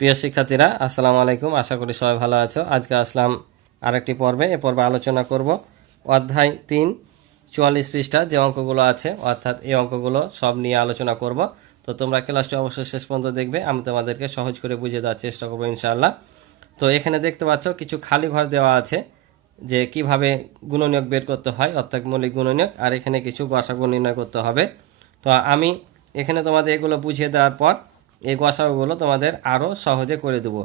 প্রিয় শিক্ষার্থীরা, আসসালামু আলাইকুম। আশা করি সবাই ভালো আছো। আজকে আসলাম আরেকটি পর্বে। এ পর্বে আলোচনা করব অধ্যায় 3 44 পৃষ্ঠা যে অঙ্কগুলো আছে, অর্থাৎ এই অঙ্কগুলো সব নিয়ে আলোচনা করব। তো তোমরা ক্লাসটি অবশ্যই শেষ পর্যন্ত দেখবে, আমি তোমাদেরকে সহজ করে বুঝিয়ে দেওয়ার চেষ্টা করবো ইনশাআল্লাহ। তো এখানে দেখতে পাচ্ছ কিছু খালি ঘর দেওয়া আছে যে কিভাবে গুণনীয়ক বের করতে হয়, অর্থাৎ মৌলিক গুণনীয়ক, আর এখানে কিছু গসাগু নির্ণয় করতে হবে। তো আমি এখানে তোমাদের এগুলো বুঝিয়ে দেওয়ার পর এই গসাগুলো তোমাদের আরও সহজে করে দেবো।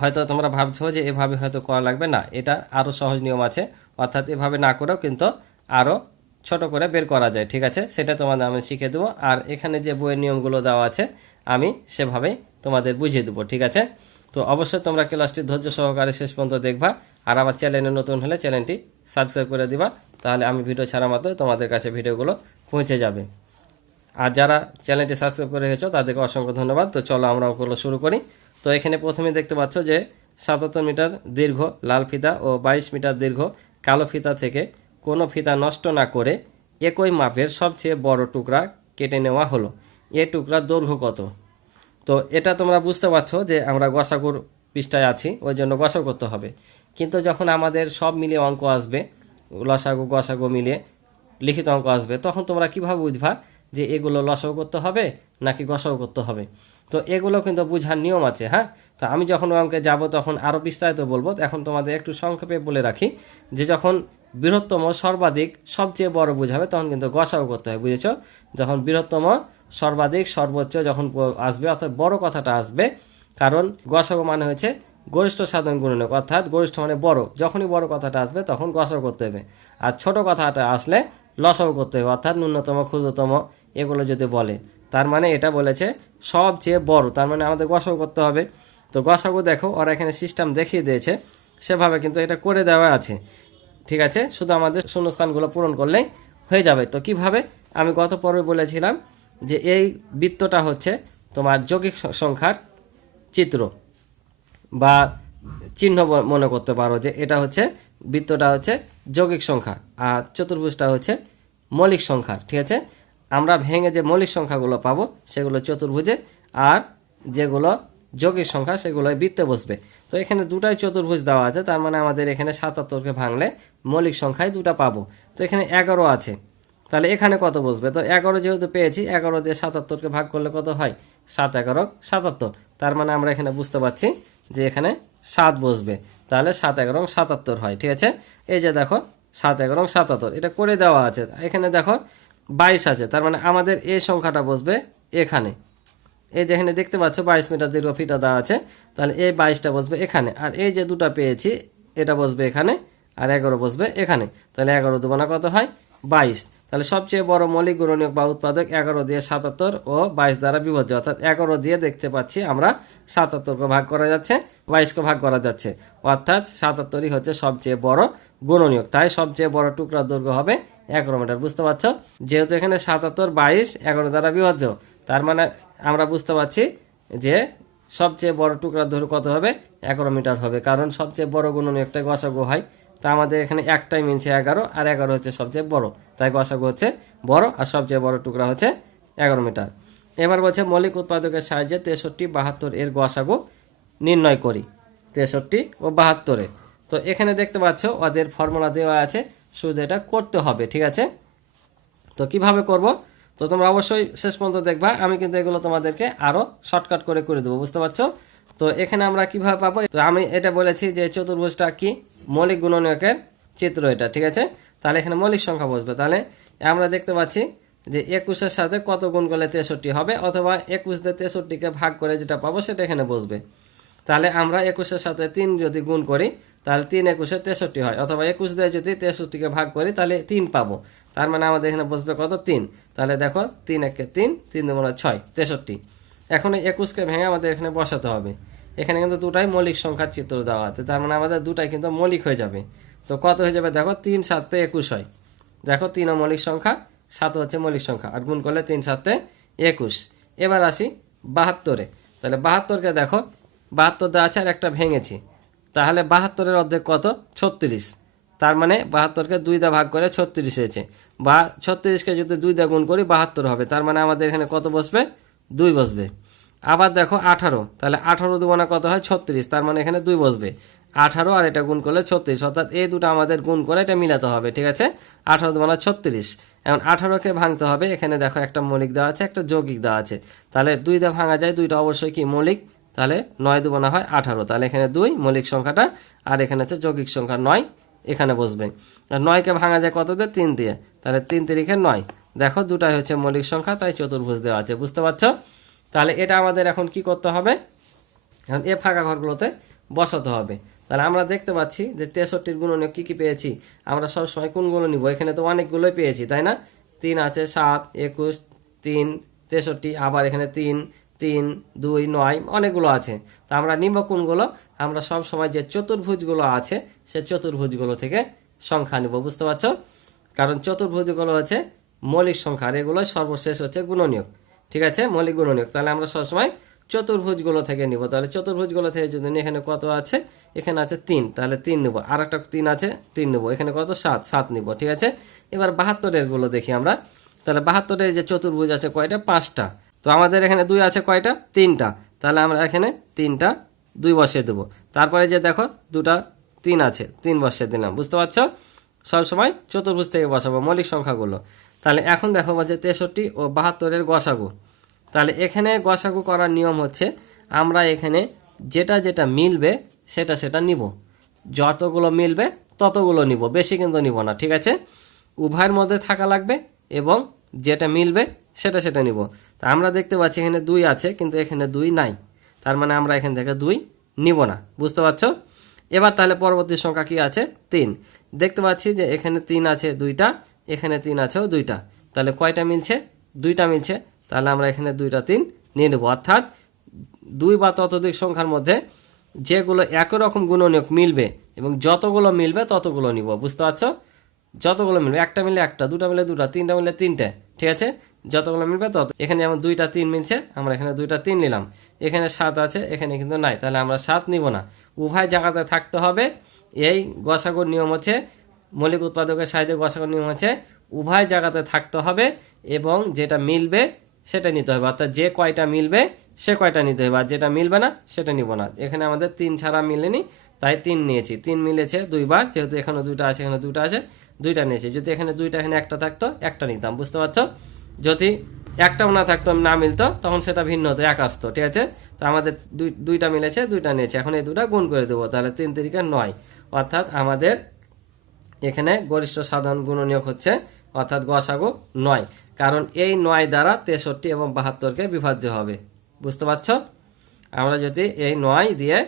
হয়তো তোমরা ভাবছো যে এভাবে হয়তো করা লাগবে না, এটা আরও সহজ নিয়ম আছে, অর্থাৎ এভাবে না করেও কিন্তু আরও ছোট করে বের করা যায়। ঠিক আছে, সেটা তোমাদের আমি শিখে দেবো। আর এখানে যে বইয়ের নিয়মগুলো দেওয়া আছে আমি সেভাবেই তোমাদের বুঝিয়ে দেবো। ঠিক আছে, তো অবশ্যই তোমরা ক্লাসটি ধৈর্য সহকারে শেষ পর্যন্ত দেখবা। আর আমার চ্যানেলে নতুন হলে চ্যানেলটি সাবস্ক্রাইব করে দিবা, তাহলে আমি ভিডিও ছাড়া মাত্র তোমাদের কাছে ভিডিওগুলো পৌঁছে যাবে। আর যারা চ্যানেলটি সাবস্ক্রাইব করে রেখেছো তাদেরকে অসংখ্য ধন্যবাদ। তো চলো আমরা ওগুলো শুরু করি। তো এখানে প্রথমে দেখতে পাচ্ছ যে 77 মিটার দীর্ঘ লাল ফিতা ও 22 মিটার দীর্ঘ কালো ফিতা থেকে কোনো ফিতা নষ্ট না করে একই মাপের সবচেয়ে বড় টুকরা কেটে নেওয়া হলো। এ টুকরার দৈর্ঘ্য কত? তো এটা তোমরা বুঝতে পারছো যে আমরা গসাগুর পৃষ্ঠায় আছি, ওই জন্য গসাগু করতে হবে। কিন্তু যখন আমাদের সব মিলিয়ে অঙ্ক আসবে, লসাগু গসাগু মিলিয়ে লিখিত অঙ্ক আসবে, তখন তোমরা কিভাবে বুঝবা যে এগুলো লসাগু করতে হবে নাকি গসাগু করতে হবে? তো এগুলো কিন্তু বুঝার নিয়ম আছে। হ্যাঁ, তা আমি যখন অঙ্কে যাব তখন আরও বিস্তারিত বলবো। এখন তোমাদের একটু সংক্ষেপে বলে রাখি যে যখন বৃহত্তম সর্বাধিক সবচেয়ে বড় বুঝাবে তখন কিন্তু গসাগু করতে হয়, বুঝেছ? যখন বৃহত্তম সর্বাধিক সর্বোচ্চ যখন আসবে, অর্থাৎ বড় কথাটা আসবে, কারণ গসাগু মানে হচ্ছে গরিষ্ঠ সাধারণ গুণনীয়ক, অর্থাৎ গরিষ্ঠ মানে বড়। যখনই বড় কথাটা আসবে তখন গসাগু করতে হবে। আর ছোট কথাটা আসলে লসাগু করতে হবে, অর্থাৎ ন্যূনতম ক্ষুদ্রতম এগুলো যদি বলে, তার মানে এটা বলেছে সবচেয়ে বড়, তার মানে আমাদের গসাগু করতে হবে। তো গসাগু দেখো ওরা এখানে সিস্টেম দেখিয়ে দিয়েছে, সেভাবে কিন্তু এটা করে দেওয়া আছে। ঠিক আছে, শুধু আমাদের শূন্যস্থানগুলো পূরণ করলেই হয়ে যাবে। তো কিভাবে? আমি গত পর্বে বলেছিলাম যে এই বৃত্তটা হচ্ছে তোমার যৌগিক সংখ্যার চিত্র বা চিহ্ন মনে করতে পারো, যে এটা হচ্ছে বৃত্তটা হচ্ছে যৌগিক সংখ্যা আর চতুর্ভুজটা হচ্ছে মৌলিক সংখ্যা। ঠিক আছে, আমরা ভেঙে যে মৌলিক সংখ্যাগুলো পাবো সেগুলো চতুর্ভুজে, আর যেগুলো যৌগিক সংখ্যা সেগুলো বৃত্তে বসবে। তো এখানে দুটাই চতুর্ভুজ দেওয়া আছে, তার মানে আমাদের এখানে 77কে ভাঙলে মৌলিক সংখ্যায় দুটা পাবো। তো এখানে 11 আছে, তাহলে এখানে কত বসবে? তো 11 যেহেতু পেয়েছি, 11 দিয়ে 77কে ভাগ করলে কত হয়? 7 11 77। তার মানে আমরা এখানে বুঝতে পারছি যে এখানে 7 বসবে, তাহলে 7 11 77 হয়। ঠিক আছে, এই যে দেখো 7 11 77 এটা করে দেওয়া আছে। এখানে দেখো 22 আছে, তার মানে আমাদের এই সংখ্যাটা বসবে এখানে। এই যেখানে দেখতে পাচ্ছ 22 মিটার দীর্ঘ ফিতা দেওয়া আছে, তাহলে এই 22টা বসবে এখানে। আর এই যে দুটা পেয়েছি এটা বসবে এখানে, আর 11 বসবে এখানে। তাহলে 11 দুগুণা কত হয়? 22। তাহলে সবচেয়ে বড় মৌলিক গুণনীয়ক বা উৎপাদক 11 দিয়ে 77 ও 22 দ্বারা বিভাজ্য, অর্থাৎ 11 দিয়ে দেখতে পাচ্ছি আমরা 77কে ভাগ করা যাচ্ছে, 22কে ভাগ করা যাচ্ছে, অর্থাৎ 77ই হচ্ছে সবচেয়ে বড় গুণনীয়ক। তাই সবচেয়ে বড় টুকরার দৈর্ঘ্য হবে 11 মিটার। বুঝতে পারছো? যেহেতু এখানে 77 22 11 দ্বারা বিভাজ্য, তার মানে আমরা বুঝতে পারছি যে সবচেয়ে বড় টুকরার দৈর্ঘ্য কত হবে? 11 মিটার হবে, কারণ সবচেয়ে বড় গুণনীয়কটা গসাগু হয়। তা আমাদের এখানে একটাই মিলছে 11, আর 11 হচ্ছে সবচেয়ে বড়, তাই গসাগু হচ্ছে বড়, আর সবচেয়ে বড় টুকরা হচ্ছে 11 মিটার। এবার বলছে মৌলিক উৎপাদকের সাহায্যে 63 72 এর গসাগু নির্ণয় করি। 63 ও 72। তো এখানে দেখতে পাচ্ছ ওদের ফর্মুলা দেওয়া আছে, শুধু এটা করতে হবে। ঠিক আছে, তো কিভাবে করব? তো তোমরা অবশ্যই শেষ পর্যন্ত দেখবা, আমি কিন্তু এগুলো তোমাদেরকে আরও শর্টকাট করে করে দেবো। বুঝতে পারছো? তো এখানে আমরা কিভাবে পাবো? তো আমি এটা বলেছি যে চতুর্ভুজটা কি মৌলিক গুণনীয়কের চিত্র এটা। ঠিক আছে, তাহলে এখানে মৌলিক সংখ্যা বসবে। তাহলে আমরা দেখতে পাচ্ছি যে 21-এর সাথে কত গুণ করলে 63 হবে, অথবা 21 দিয়ে 63কে ভাগ করে যেটা পাবো সেটা এখানে বসবে। তাহলে আমরা 21-এর সাথে 3 যদি গুণ করি তাহলে 3 21-এ 63 হয়, অথবা 21 দিয়ে যদি 63কে ভাগ করি তাহলে 3 পাবো। তার মানে আমাদের এখানে বসবে কত? 3। তাহলে দেখো 3 1 3, 3 2 6 63। এখন 21কে ভেঙে আমাদের এখানে বসাতে হবে। এখানে কিন্তু দুটাই মৌলিক সংখ্যার চিত্র দেওয়া আছে, তার মানে আমাদের দুটাই কিন্তু মৌলিক হয়ে যাবে। তো কত হয়ে যাবে? দেখো 3 7 21 হয়। দেখো 3 মৌলিক সংখ্যা, 7 হচ্ছে মৌলিক সংখ্যা, আর গুণ করলে 3 7 21। এবার আসি 72-এ। তাহলে 72কে দেখো 72 দেওয়া আছে আর একটা ভেঙেছি, তাহলে 72-এর অর্ধেক কত? 36। তার মানে 72কে 2 দিয়ে ভাগ করে 36 হয়েছে, বা 36কে যদি 2 দিয়ে গুণ করি 72 হবে। তার মানে আমাদের এখানে কত বসবে? 2 বসবে। আবার দেখো 18, তাহলে 18 দুগুণা কত হয় 36, তার মানে এখানে 2 বসবে। 18 আর এটা গুণ করলে 36, অর্থাৎ এই দুটো আমাদের গুণ করে এটা মিলাতে হবে, ঠিক আছে। 18 দুগুণা 36। এখন 18কে ভাঙতে হবে, এখানে দেখো একটা মৌলিক দেওয়া আছে, একটা যৌগিক দেওয়া আছে, তাহলে 2 দিয়ে ভাঙা যায়, দুইটা অবশ্যই কি মৌলিক, তাহলে 9 দুগুণা হয় 18, তাহলে এখানে 2 মৌলিক সংখ্যাটা, আর এখানে হচ্ছে যৌগিক সংখ্যা 9 এখানে বসবে। আর 9কে ভাঙা যায় কত দিয়ে, 3 দিয়ে, তাহলে 3 তিরিখে 9। দেখো দুটাই হচ্ছে মৌলিক সংখ্যা, তাই চতুর্ভুজ দেওয়া আছে, বুঝতে পারছো। তাহলে এটা আমাদের এখন কি করতে হবে, এখন এ ফাঁকা ঘরগুলোতে বসাতে হবে। তাহলে আমরা দেখতে পাচ্ছি যে 63-র গুণনীয়ক কী কী পেয়েছি, আমরা সবসময় কোনগুলো নিব, এখানে তো অনেকগুলোই পেয়েছি তাই না। 3 আছে, 7, 21, 3, 63, আবার এখানে 3, 3, 2, 9 অনেকগুলো আছে। তা আমরা নিব কোনগুলো, আমরা সব সময় যে চতুর্ভুজগুলো আছে সে চতুর্ভুজগুলো থেকে সংখ্যা নিব, বুঝতে পারছো। কারণ চতুর্ভুজগুলো হচ্ছে মৌলিক সংখ্যা, আর এগুলো সর্বশেষ হচ্ছে গুণনীয়ক, ঠিক আছে, মৌলিক গুণনীয়ক। তাহলে আমরা সবসময় চতুর্ভুজগুলো থেকে নিব। তাহলে চতুর্ভুজগুলো থেকে যদি এখানে কত আছে, এখানে আছে 3, তাহলে 3 নেব, আর একটা 3 আছে 3 নেব, এখানে কত 7, 7 নিব, ঠিক আছে। এবার 72-এর গুলো দেখি আমরা। তাহলে 72-এর যে চতুর্ভুজ আছে কয়টা, 5টা। তো আমাদের এখানে 2 আছে কয়টা, 3টা, তাহলে আমরা এখানে 3টা 2 বসিয়ে দেবো। তারপরে যে দেখো দুটা 3 আছে, 3 বসিয়ে দিলাম, বুঝতে পারছো। সবসময় চতুর্ভুজ থেকে বসাবো মৌলিক সংখ্যাগুলো। তাহলে এখন দেখো যে 63 ও 72-এর গসাগু। তাহলে এখানে গসাগু করার নিয়ম হচ্ছে, আমরা এখানে যেটা যেটা মিলবে সেটা সেটা নিব, যতগুলো মিলবে ততগুলো নিব, বেশি কিন্তু নিব না, ঠিক আছে। উভয়ের মধ্যে থাকা লাগবে এবং যেটা মিলবে সেটা সেটা নিব। তা আমরা দেখতে পাচ্ছি এখানে 2 আছে, কিন্তু এখানে 2 নাই, তার মানে আমরা এখান থেকে 2 নিব না, বুঝতে পারছো। এবার তাহলে পরবর্তী সংখ্যা কি আছে, 3। দেখতে পাচ্ছি যে এখানে 3 আছে 2টা, এখানে 3 আছেও 2টা, তাহলে কয়টা মিলছে, 2টা মিলছে, তাহলে আমরা এখানে 2টা 3 নিয়ে নেব। অর্থাৎ 2 বা ততোধিক সংখ্যার মধ্যে যেগুলো একই রকম গুণনীয়ক মিলবে এবং যতগুলো মিলবে ততগুলো নিব, বুঝতে পারছো। যতগুলো মিলবে, একটা মিলে একটা, দুটা মিলে দুটা, তিনটা মিলে তিনটে, ঠিক আছে, যতগুলো মিলবে তত। এখানে যেমন 2টা 3 মিলছে, আমরা এখানে 2টা 3 নিলাম। এখানে 7 আছে, এখানে কিন্তু নাই, তাহলে আমরা 7 নিব না। উভয় জায়গাতে থাকতে হবে। এই গসাগুর নিয়ম হচ্ছে, মৌলিক উৎপাদকের সাহায্যে গসাগুর নিয়ম হচ্ছে উভয় জায়গাতে থাকতে হবে এবং যেটা মিলবে সেটা নিতে হবে, অর্থাৎ যে কয়টা মিলবে সে কয়টা নিতে হবে, আর যেটা মিলবে না সেটা নিব না। এখানে আমাদের 3 ছাড়া মিলেনি, তাই 3 নিয়েছি। 3 মিলেছে 2 বার, যেহেতু এখানে 2টা আছে, এখানে 2টা আছে, 2টা নিয়েছি। যদি এখানে 2টা, এখানে একটা থাকতো, একটা নিতাম, বুঝতে পারছো। যদি একটাও না থাকতো, না মিলতো, তখন সেটা ভিন্ন হতো, এক আসতো, ঠিক আছে। তো আমাদের 2টা মিলেছে, 2টা নিয়েছে, এখন এই 2টা গুণ করে দেবো, তাহলে 3 তিরিকে 9। অর্থাৎ আমাদের এখানে গরিষ্ঠ সাধারণ গুণনীয়ক হচ্ছে, অর্থাৎ গসাগু 9, কারণ এই 9 দ্বারা 63 এবং 72কে বিভাজ্য হবে, বুঝতে পারছো। আমরা যদি এই 9 দিয়ে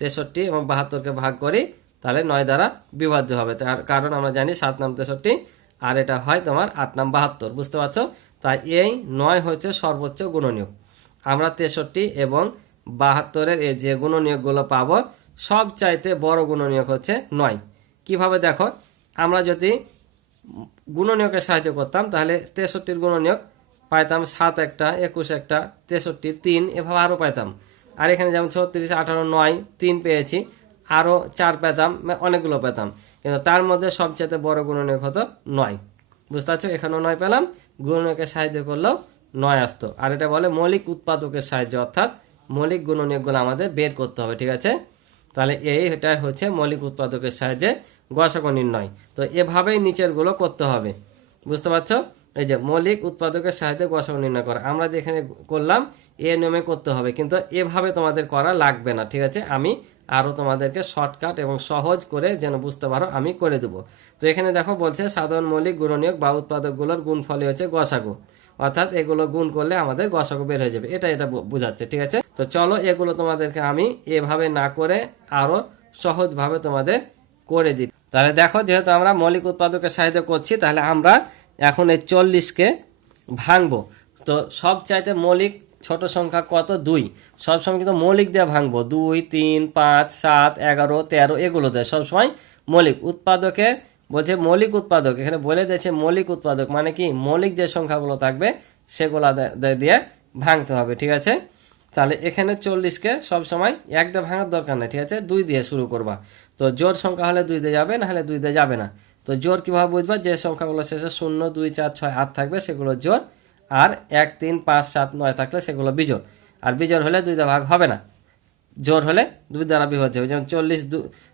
63 এবং 72কে ভাগ করি, তাহলে 9 দ্বারা বিভাজ্য হবে, তার কারণ আমরা জানি 7 নাম 63 আর এটা হয় তোমার 8 নাম 72, বুঝতে পারছো। তাই এই 9 হচ্ছে সর্বোচ্চ গুণনীয়ক। আমরা 63 এবং 72-এর এই যে গুণনীয়কগুলো পাবো, সবচাইতে বড় গুণনীয়ক হচ্ছে 9। কিভাবে দেখো, আমরা যদি গুণনীয়কের সাহায্য করতাম, তাহলে 63-র গুণনীয়ক পাইতাম 7 একটা, 21 একটা, 63, 3, এভাবে আরও পাইতাম। আর এখানে যেমন 36, 18, 9, 3 পেয়েছি, আরও 4 পেতাম, অনেকগুলো পেতাম, কিন্তু তার মধ্যে সবচেয়ে বড় গুণনীয়ক হতো 9, বুঝতে পারছো। এখানেও 9 পেলাম, গুণনীয়কের সাহায্য করলেও 9 আসতো। আর এটা বলে মৌলিক উৎপাদকের সাহায্য, অর্থাৎ মৌলিক গুণনীয়কগুলো আমাদের বের করতে হবে, ঠিক আছে। তাহলে এটা হচ্ছে মৌলিক উৎপাদকের সাহায্যে গসাগু নির্ণয়। তো এভাবেই নিচেরগুলো করতে হবে, বুঝতে পারছো। এই যে মৌলিক উৎপাদকের সাহায্যে গসাগু নির্ণয় করা, আমরা যেখানে করলাম এ নিয়মে করতে হবে, কিন্তু এভাবে তোমাদের করা লাগবে না, ঠিক আছে। আমি আরও তোমাদেরকে শর্টকাট এবং সহজ করে যেন বুঝতে পারো আমি করে দেবো। তো এখানে দেখো বলছে সাধারণ মৌলিক গুণনীয়ক বা উৎপাদকগুলোর গুণফলই হচ্ছে গসাগু, অর্থাৎ এগুলো গুণ করলে আমাদের গসাগু বের হয়ে যাবে, এটা বোঝাচ্ছে, ঠিক আছে। তো চলো এগুলো তোমাদেরকে আমি এভাবে না করে আরও সহজভাবে তোমাদের করে দিই। তাহলে দেখো, যেহেতু আমরা মৌলিক উৎপাদকের সাহায্যে করছি, তাহলে আমরা এখন এই 40কে ভাঙবো। তো সব চাইতে মৌলিক ছোট সংখ্যা কত, 2। সবসময় কিন্তু মৌলিক দিয়ে ভাঙবো, 2, 3, 5, 7, 11, 13 এগুলো দেয় সবসময় মৌলিক। উৎপাদকের বলছে মৌলিক উৎপাদক, এখানে বলে দিয়েছে মৌলিক উৎপাদক মানে কি, মৌলিক যে সংখ্যাগুলো থাকবে সেগুলো দিয়ে ভাঙতে হবে, ঠিক আছে। তাহলে এখানে 40কে সবসময় 1 দিয়ে ভাঙার দরকার নেই, ঠিক আছে, 2 দিয়ে শুরু করবা। তো জোর সংখ্যা হলে 2 দিয়ে যাবে, না হলে 2 দিয়ে যাবে না। তো জোর কীভাবে বুঝবা, যে সংখ্যাগুলো শেষে 0, 2, 4, 6, 8 থাকবে সেগুলো জোর, আর 1, 3, 5, 7, 9 থাকলে সেগুলো বিজোড়। আর বিজোড় হলে 2 দ্বারা ভাগ হবে না, জোড় হলে 2 দ্বারা বিভাজ্য হবে। যেমন 40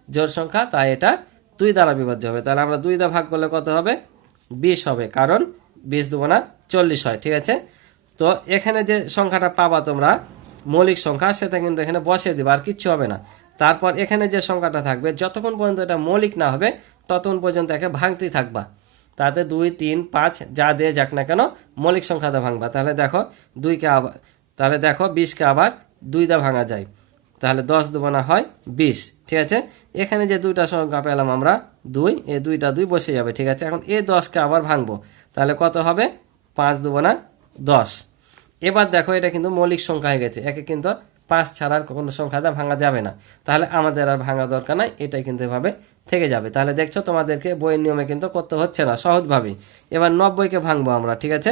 জোড় সংখ্যা, তাই এটা 2 দ্বারা বিভাজ্য হবে। তাহলে আমরা 2 দ্বারা ভাগ করলে কত হবে? 20 হবে, কারণ 20 দুগুণা 40 হয়। ঠিক আছে, তো এখানে যে সংখ্যাটা পাবা তোমরা মৌলিক সংখ্যা, সেটা কিন্তু এখানে বসিয়ে দিবা, আর কিচ্ছু হবে না। তারপর এখানে যে সংখ্যাটা থাকবে, যতক্ষণ পর্যন্ত এটা মৌলিক না হবে ততক্ষণ পর্যন্ত একে ভাঙতেই থাকবা। তাতে 2, 3, 5 যা দিয়ে যাক না কেন মৌলিক সংখ্যাতে ভাঙবা। তাহলে দেখো 2কে আবার, তাহলে দেখো 20কে আবার 2 দিয়ে ভাঙা যায়, তাহলে 10 দুগুণা হয় 20। ঠিক আছে, এখানে যে দুইটা সংখ্যা পেলাম আমরা 2, এই 2টা 2 বসে যাবে। ঠিক আছে, এখন এই 10কে আবার ভাঙবো, তাহলে কত হবে? 5 দুগুণা 10। এবার দেখো এটা কিন্তু মৌলিক সংখ্যা হয়ে গেছে, একে কিন্তু 5 ছাড়ার কোনো সংখ্যাটা ভাঙা যাবে না। তাহলে আমাদের আর ভাঙা দরকার নাই, এটাই কিন্তু এভাবে থেকে যাবে। তাহলে দেখছো তোমাদেরকে বইয়ের নিয়মে কিন্তু করতে হচ্ছে না, সহজভাবেই। এবার 90কে ভাঙবো আমরা। ঠিক আছে,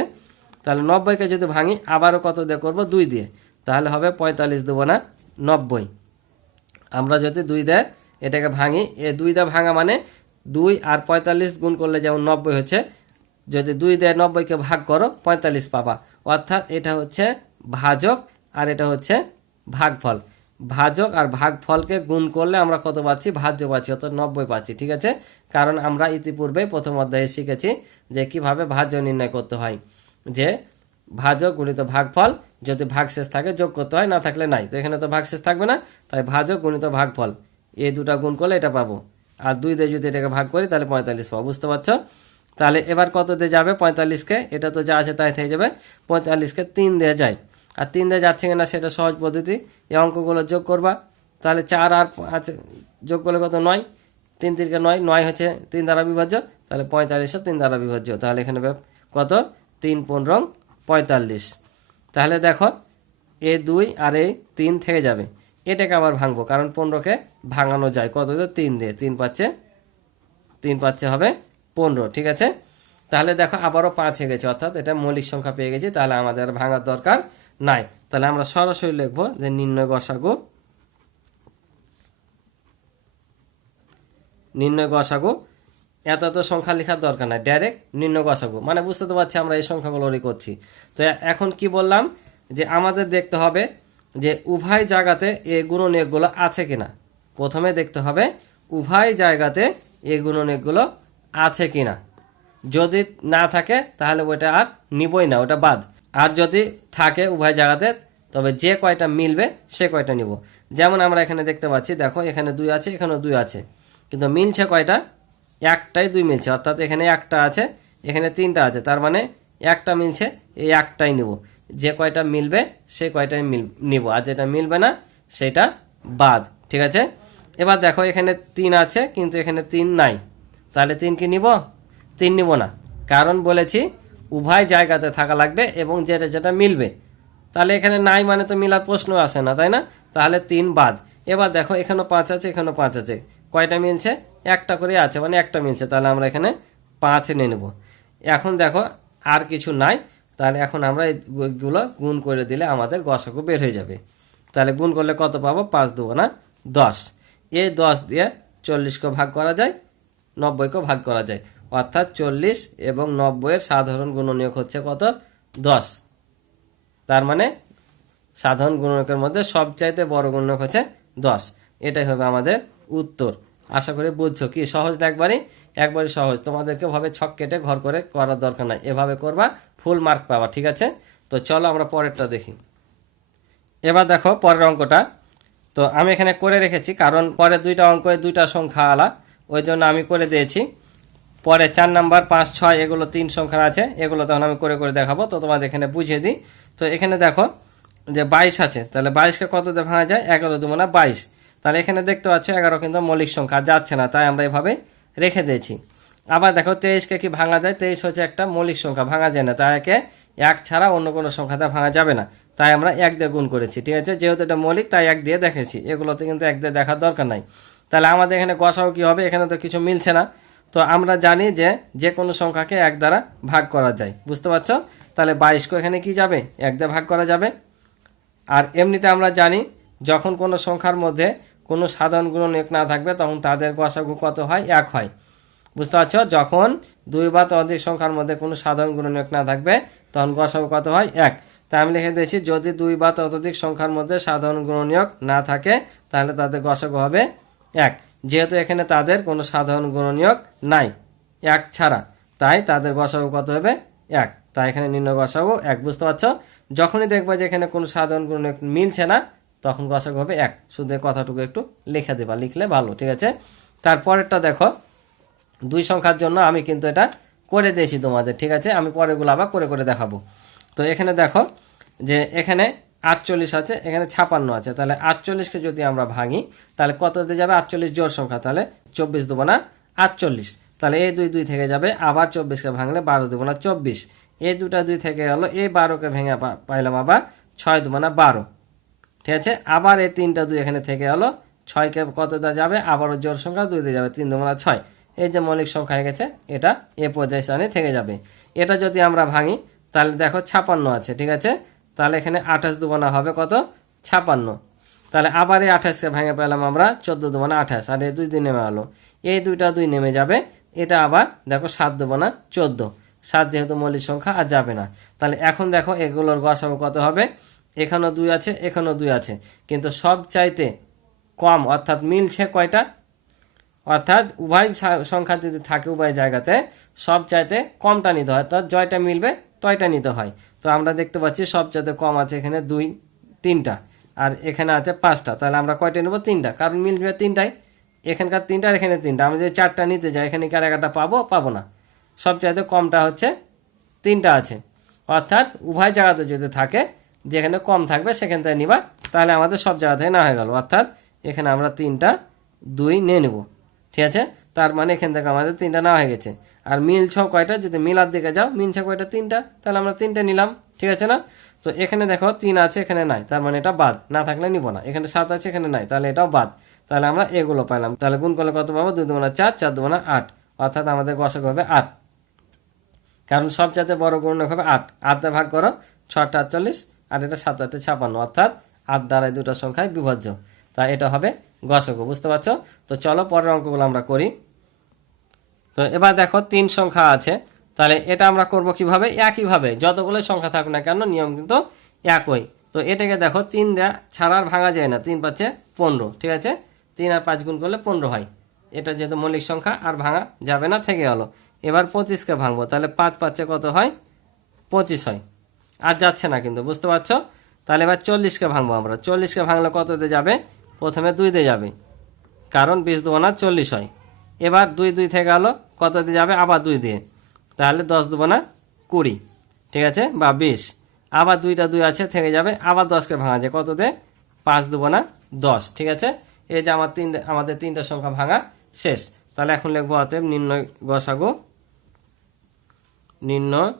তাহলে 90কে যদি ভাঙি আবারও কত দিয়ে করবো? 2 দিয়ে, তাহলে হবে 45 দুগুণা 90। আমরা যদি 2 দিয়ে এটাকে ভাঙি, এ 2 দিয়ে ভাঙা মানে 2 আর 45 গুণ করলে যেমন 90 হচ্ছে, যদি 2 দিয়ে 90কে ভাগ করো 45 পাবা। অর্থাৎ এটা হচ্ছে ভাজক আর এটা হচ্ছে ভাগফল। ভাজক আর ভাগফলকে গুণ করলে আমরা কত পাচ্ছি? ভাজ্য পাচ্ছি, অর্থাৎ 90 পাচ্ছি। ঠিক আছে, কারণ আমরা ইতিপূর্বে প্রথম অধ্যায়ে শিখেছি যে কিভাবে ভাজ্য নির্ণয় করতে হয়, যে ভাজক গুণিত ভাগফল, যদি ভাগশেষ থাকে যোগ করতে হয়, না থাকলে নাই। তো এখানে তো ভাগশেষ থাকবে না, তাই ভাজক গুণিত ভাগফল এই দুটা গুণ করলে এটা পাবো। আর 2 দিয়ে যদি এটাকে ভাগ করি তাহলে 45 পাবো। বুঝতে পারছো? তাহলে এবার কত দিয়ে যাবে 45কে? এটা তো যা আছে তাই থেকে যাবে। 45কে 3 দিয়ে যায়, আর 3 দিয়ে যাচ্ছে কিনা সেটা সহজ পদ্ধতি, এই অঙ্কগুলো যোগ করবা। তাহলে 4 আর 5 যোগ করলে কত? 9, 3 3 9, 9 হচ্ছে 3 দ্বারা বিভাজ্য, তাহলে 45ও 3 দ্বারা বিভাজ্য। তাহলে এখানে কত? 3 15 45। তাহলে দেখো এই 2 আর এই 3 থেকে যাবে, এটাকে আবার ভাঙবো, কারণ 15কে ভাঙানো যায় কত দিয়ে? 3 দিয়ে। 3 পাচ্ছে হবে 15। ঠিক আছে, তাহলে দেখো আবারও 5 হয়ে গেছে, অর্থাৎ এটা মৌলিক সংখ্যা পেয়ে গেছি। তাহলে আমাদের ভাঙার দরকার নাই। তাহলে আমরা সরাসরি লিখবো যে নির্ণয় গসাগু। নির্ণয় গসাগু, এত সংখ্যা লেখার দরকার নাই, ডাইরেক্ট নির্ণয় গসাগু। মানে বুঝতে তো পারছি আমরা এই সংখ্যাগুলোরই করছি। তো এখন কি বললাম, যে আমাদের দেখতে হবে যে উভয় জায়গাতে এই গুণনীয়কগুলো আছে কিনা। প্রথমে দেখতে হবে উভয় জায়গাতে এই গুণনীয়কগুলো আছে কিনা। যদি না থাকে তাহলে ওইটা আর নিবই না, ওটা বাদ। আর যদি থাকে উভয় জায়গাতে, তবে যে কয়টা মিলবে সে কয়টা নিব। যেমন আমরা এখানে দেখতে পাচ্ছি, দেখো এখানে 2 আছে, এখানেও 2 আছে, কিন্তু মিলছে কয়টা? একটাই 2 মিলছে, অর্থাৎ এখানে একটা আছে, এখানে 3টা আছে, তার মানে একটা মিলছে, এই একটাই নিব। যে কয়টা মিলবে সে কয়টাই নিব, আর যেটা মিলবে না সেটা বাদ। ঠিক আছে, এবার দেখো এখানে 3 আছে, কিন্তু এখানে 3 নাই, তাহলে 3 কি নিব? 3 নিব না, কারণ বলেছি উভয় জায়গাতে থাকা লাগবে এবং যেটা যেটা মিলবে। তাহলে এখানে নাই মানে তো মিলার প্রশ্ন আসে না, তাই না? তাহলে 3 বাদ। এবার দেখো এখানেও 5 আছে, এখানেও 5 আছে, কয়টা মিলছে? একটা করে আছে, মানে একটা মিলছে, তাহলে আমরা এখানে 5 নিয়ে নেব। এখন দেখো আর কিছু নাই, তাহলে এখন আমরা এইগুলো গুণ করে দিলে আমাদের গসাগু বের হয়ে যাবে। তাহলে গুণ করলে কত পাবো? 5 দুগুণা 10। এই 10 দিয়ে 40কে ভাগ করা যায়, 90কে ভাগ করা যায়, অর্থাৎ 40 এবং 90-এর সাধারণ গুণনীয়ক হচ্ছে কত? 10। তার মানে সাধারণ গুণনীয়কের মধ্যে সবচাইতে বড় গুণনীয়ক হচ্ছে 10। এটাই হবে আমাদের উত্তর। আশা করি বুঝছো। কি সহজ না? একবারই সহজ। তোমাদেরকে ভাবে ছক কেটে ঘর করে করার দরকার নাই, এভাবে করবা, ফুল মার্ক পাবা। ঠিক আছে, তো চলো আমরা পরেরটা দেখি। এবার দেখো পরের অঙ্কটা। তো আমি এখানে করে রেখেছি, কারণ পরে 2টা অঙ্ক 2টা সংখ্যা আলা, ওই জন্য আমি করে দিয়েছি। পরে 4 নাম্বার 5 6 এগুলো 3 সংখ্যার আছে, এগুলো তখন আমি করে করে দেখাবো। তো তোমাদের এখানে বুঝিয়ে দিই। তো এখানে দেখো যে 22 আছে, তাহলে 22কে কত দিয়ে ভাঙা যায়? 11 দুগুণা 22। তাহলে এখানে দেখতে পাচ্ছ 11 কিন্তু মৌলিক সংখ্যা, যাচ্ছে না, তাই আমরা এভাবে রেখে দিয়েছি। আবার দেখো 23কে কি ভাঙা যায়? 23 হচ্ছে একটা মৌলিক সংখ্যা, ভাঙা যায় না, তাই একে 1 ছাড়া অন্য কোনো সংখ্যাতে ভাঙা যাবে না, তাই আমরা 1 দিয়ে গুণ করেছি। ঠিক আছে, যেহেতু এটা মৌলিক তাই 1 দিয়ে দেখেছি, এগুলোতে কিন্তু 1 দিয়ে দেখার দরকার নাই। তাহলে আমাদের এখানে গসাও কি হবে? এখানে তো কিছু মিলছে না। তো আমরা জানি যে যে কোনো সংখ্যাকে 1 দ্বারা ভাগ করা যায়। বুঝতে পারছো? তাহলে 22কে এখানে কি যাবে? 1 দিয়ে ভাগ করা যাবে। আর এমনিতে আমরা জানি যখন কোনো সংখ্যার মধ্যে কোনো সাধারণ গুণনীয়ক না থাকবে তখন তাদের গসাগু কত হয়? 1 হয়। বুঝতে পারছো? যখন 2 বা ততোধিক সংখ্যার মধ্যে কোনো সাধারণ গুণনীয়ক না থাকবে তখন গসাগু কত হয়? 1। তাই আমি লিখে দিয়েছি যদি 2 বা ততোধিক সংখ্যার মধ্যে সাধারণ গুণনীয়ক না থাকে তাহলে তাদের গসাগু হবে 1। যেহেতু এখানে তাদের কোনো সাধারণ গুণনীয়ক নাই 1 ছাড়া, তাই তাদের গসাগু কত হবে 1। তাই এখানে নির্ণয় গসাগু 1। বুঝতে পারছো? যখনই দেখবা যে এখানে কোনো সাধারণ গুণনীয়ক মিলছে না তখন গসাগু হবে 1। শুধু এই কথাটুকু একটু লিখে দেবা, লিখলে ভালো। ঠিক আছে, তারপরেরটা দেখো 2 সংখ্যার জন্য আমি কিন্তু এটা করে দিয়েছি তোমাদের। ঠিক আছে, আমি পরেরগুলো আবার করে করে দেখাবো। তো এখানে দেখো যে এখানে 48 আছে, এখানে 56 আছে। তাহলে 48কে যদি আমরা ভাঙি তাহলে কত হতে যাবে? 48 জোড় সংখ্যা, তাহলে 24 দুগুণা 48। তাহলে এই 2 2 থেকে যাবে, আবার 24কে ভাঙলে 12 দুগুণা 24। এই 2টা 2 থেকে গেল, এই 12কে ভেঙে পাইলাম আবার 6 দুগুণা 12। ঠিক আছে, আবার এই 3টা 2 এখানে থেকে গেল, 6কে কত দেওয়া যাবে? আবারও জোড় সংখ্যা 2 দিয়ে যাবে, 3 দুগুণা 6। এই যে মৌলিক সংখ্যা হয়ে গেছে, এটা এ পর্যায় স্থানে থেকে যাবে। এটা যদি আমরা ভাঙি তাহলে দেখো 56 আছে। ঠিক আছে, তাহলে এখানে 28 দুগুণা হবে কত? 56। তাহলে আবার এই 28কে ভেঙে পেলাম আমরা 14 দুগুণা 28, আর এই 2 2 নেমে গেলো, এই 2টা 2 নেমে যাবে। এটা আবার দেখো 7 দুগুণা 14, 7 যেহেতু মৌলিক সংখ্যা আর যাবে না। তাহলে এখন দেখো এগুলোর গসাগু কত হবে? এখানেও 2 আছে, এখানেও 2 আছে, কিন্তু সব চাইতে কম অর্থাৎ মিলছে কয়টা? অর্থাৎ উভয় সংখ্যা যদি থাকে উভয় জায়গাতে সব চাইতে কমটা নিতে হয়, অর্থাৎ জয়টা মিলবে তয়টা নিতে হয়। তো আমরা দেখতে পাচ্ছি সব চাইতে কম আছে এখানে 2 3টা, আর এখানে আছে 5টা। তাহলে আমরা কয়টা নেব? 3টা, কারণ মিলবে 3টাই। এখানকার 3টা আর এখানে 3টা, আমরা যদি 4টা নিতে যাই এখানে কি আর 1টা পাবো? পাবো না। সব চাইতে কমটা হচ্ছে 3টা আছে, অর্থাৎ উভয় জায়গাতে যদি থাকে যেখানে কম থাকবে সেখান থেকে নিবা, তাহলে আমাদের সব জায়গা থেকে না হয়ে গেল। অর্থাৎ এখানে আমরা 3টা 2 নিয়ে নেব। ঠিক আছে, তার মানে এখান থেকে আমাদের 3টা নেওয়া হয়ে গেছে। আর মিলছ কয়টা? যদি মিলার দিকে যাও, মিলছে কয়টা? 3টা, তাহলে আমরা 3টা নিলাম। ঠিক আছে না? তো এখানে দেখো 3 আছে, এখানে নাই, তার মানে এটা বাদ, না থাকলে নিব না। এখানে 7 আছে, এখানে নাই, তাহলে এটাও বাদ। তাহলে আমরা এগুলো পাইলাম। তাহলে গুণ করলে কত পাবো? 2 দুগুণা 4, 4 দুগুণা 8, অর্থাৎ আমাদের গসাগু হবে 8। কারণ সবচাইতে বড় গুণনীয়ক হবে 8। 8 দিয়ে ভাগ করো, 6 48, আর এটা 7 8 56, অর্থাৎ 8 দ্বারা দুটো সংখ্যায় বিভাজ্য। তাই এটা হবে গসাগু। বুঝতে পারছো? তো চলো পরের অঙ্কগুলো আমরা করি। তো এবার দেখো 3 সংখ্যা আছে, তাহলে এটা আমরা করব কিভাবে? একইভাবে যতগুলো সংখ্যা থাকুক না কেন নিয়ম কিন্তু একই। তো এটাকে দেখো 3 দেয়া ছাড়া আর ভাঙা যায় না, 3 পাচ্ছে 15। ঠিক আছে, 3 আর 5 গুণ করলে 15 হয়। এটা যেহেতু মৌলিক সংখ্যা আর ভাঙা যাবে না, থেকে গেল। এবার 25কে ভাঙবো, তাহলে 5 পাচ্ছে কত হয়? 25 হয়, আর যাচ্ছে না কিন্তু। বুঝতে পারছো? তাহলে এবার 40কে ভাঙবো আমরা। 40কে ভাঙলে কত দিয়ে যাবে? প্রথমে 2 দিয়ে যাবে, কারণ 20 দুগুণা 40 হয়। এবার 2 2 থেকে গেল, কত দিয়ে যাবে? আবার 2 দিয়ে, তাহলে 10 দুগুণা 20। ঠিক আছে, বা 20। আবার 2টা 2 আছে, থেকে যাবে, আবার 10কে ভাঙা যায় কত দিয়ে? 5 দুগুণা 10। ঠিক আছে, এই যে আমাদের 3টা সংখ্যা ভাঙা শেষ। তাহলে এখন লিখবো অতএব নির্ণয় গসাগু। নির্ণয়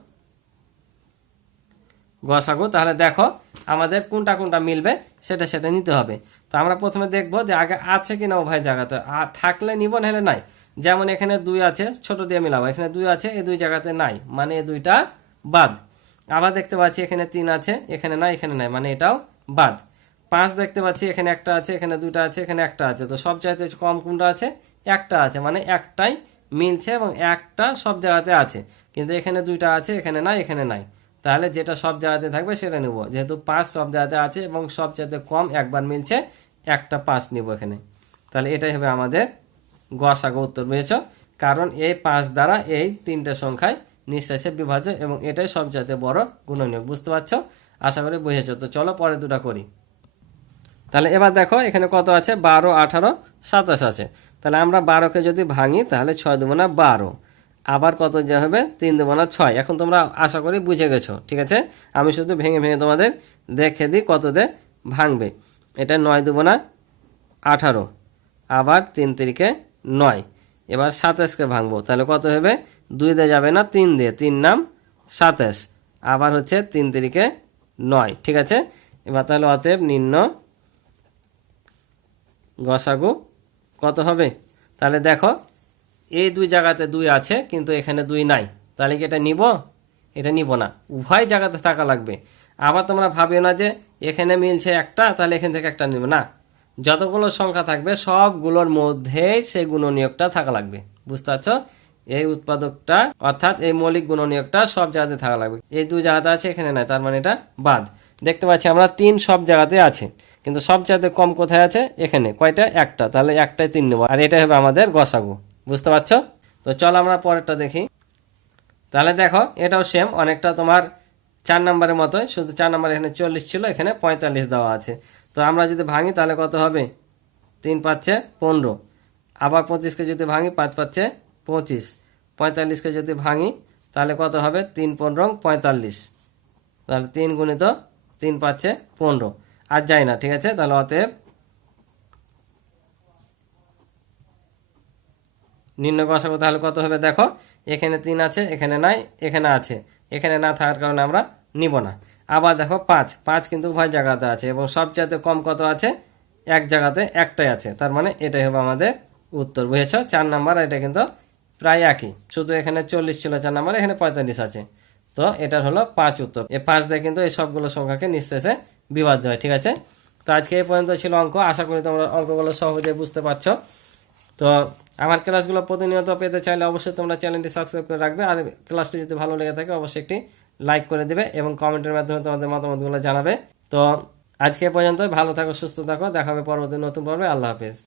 গসাগু, তাহলে দেখো আমাদের কোনটা কোনটা মিলবে সেটা সেটা নিতে হবে। তো আমরা প্রথমে দেখবো যে আগে আছে কিনা উভয় জায়গাতে, থাকলে নিব, নাহলে নাই। যেমন এখানে 2 আছে, ছোট দিয়ে মিলাবো, এখানে 2 আছে, এই 2 জায়গাতে নাই, মানে এই 2টা বাদ। আবার দেখতে পাচ্ছি এখানে 3 আছে, এখানে নাই, এখানে নাই, মানে এটাও বাদ। 5 দেখতে পাচ্ছি এখানে একটা আছে, এখানে 2টা আছে, এখানে একটা আছে। তো সব চাইতে কম কোনটা আছে? একটা আছে, মানে একটাই মিলছে এবং একটা সব জায়গাতে আছে। কিন্তু এখানে 2টা আছে, এখানে নাই, এখানে নাই, তাহলে যেটা সব জায়গাতে থাকবে সেটা নেব। যেহেতু 5 সব জায়গাতে আছে এবং সবচেয়ে কম একবার মিলছে, একটা 5 নিব এখানে। তাহলে এটাই হবে আমাদের গসাগু উত্তর। বুঝেছ? কারণ এই 5 দ্বারা এই 3টে সংখ্যায় নিঃশেষে বিভাজ্য এবং এটাই সবচেয়ে বড় গুণনীয়ক। বুঝতে পারছো? আশা করি বুঝেছ। তো চলো পরে দুটা করি। তাহলে এবার দেখো এখানে কত আছে? 12 18 27 আছে। তাহলে আমরা 12কে যদি ভাঙি তাহলে 6 দুগুণা 12, আবার কত যে হবে? 3 দুগুণা 6। এখন তোমরা আশা করি বুঝে গেছো। ঠিক আছে, আমি শুধু ভেঙে ভেঙে তোমাদের দেখে দিই কত দে ভাঙবে। এটা 9 দুগুণা 18, আবার 3 তিরিকে 9। এবার 27কে ভাঙবো, তাহলে কত হবে? 2 দিয়ে যাবে না, 3 দিয়ে, 3 নাম 27, আবার হচ্ছে 3 তিরিকে 9। ঠিক আছে, এবার তাহলে অতএব নির্ণয় গসাগু কত হবে? তাহলে দেখো এই 2 জায়গাতে 2 আছে, কিন্তু এখানে 2 নাই, তাহলে কি এটা নিব? এটা নিব না, উভয় জায়গাতে থাকা লাগবে। আবার তোমরা ভাবিও না যে এখানে মিলছে একটা, তাহলে এখান থেকে একটা নিব না। যতগুলো সংখ্যা থাকবে সবগুলোর মধ্যেই সেই গুণনীয়কটা থাকা লাগবে। বুঝতে পারছো? এই উৎপাদকটা অর্থাৎ এই মৌলিক গুণনীয়কটা সব জায়গাতে থাকা লাগবে। এই 2 জায়গাতে আছে, এখানে নাই, তার মানে এটা বাদ। দেখতে পাচ্ছি আমরা 3 সব জায়গাতে আছে, কিন্তু সবচেয়ে কম কোথায় আছে? এখানে। কয়টা? একটা, তাহলে একটাই 3 নেব, আর এটা হবে আমাদের গসাগু। বুঝতে পারছো? তো চলো আমরা পরেরটা দেখি। তাহলে দেখো এটাও সেম, অনেকটা তোমার 4 নম্বরের মতোই, শুধু 4 নম্বরে এখানে 40 ছিল, এখানে 45 দেওয়া আছে। তো আমরা যদি ভাঙি তাহলে কত হবে? 3 পাচ্ছে 15, আবার 25কে যদি ভাঙি 5 পাচ্ছে 25, 45কে যদি ভাঙি তাহলে কত হবে? 3 15 45, তাহলে 3 গুণিত 3 পাচ্ছে 15, আর যাই না। ঠিক আছে, তাহলে অতএব নির্ণয় গসাগু তাহলে কত হবে? দেখো এখানে 3 আছে, এখানে নাই, এখানে আছে, এখানে না থাকার কারণে আমরা নিব না। আবার দেখো 5, 5 কিন্তু উভয় জায়গাতে আছে, এবং সবচেয়ে কম কত আছে? এক জায়গাতে একটাই আছে, তার মানে এটাই হবে আমাদের উত্তর। বুঝেছো? 4 নাম্বার এটা কিন্তু প্রায় একই, শুধু এখানে 40 ছিল 4 নাম্বার, এখানে 45 আছে। তো এটার হলো 5 উত্তর। এই 5 দিয়ে কিন্তু এই সবগুলো সংখ্যাকে নিঃশেষে বিভাজ্য হয়। ঠিক আছে, তো আজকে এই পর্যন্ত ছিল অঙ্ক। আশা করি তোমরা অঙ্কগুলো সহজে বুঝতে পারছো। তো আমার ক্লাসগুলো প্রতিনিয়ত পেতে চাইলে অবশ্যই তোমরা চ্যানেলটি সাবস্ক্রাইব করে রাখবে, আর ক্লাসটি যদি ভালো লেগে থাকে অবশ্যই একটি লাইক করে দেবে এবং কমেন্টের মাধ্যমে তোমাদের মতামতগুলো জানাবে। তো আজকে পর্যন্ত ভালো থাকো, সুস্থ থাকো, দেখা হবে পরবর্তী নতুন পর্বে। আল্লাহ হাফেজ।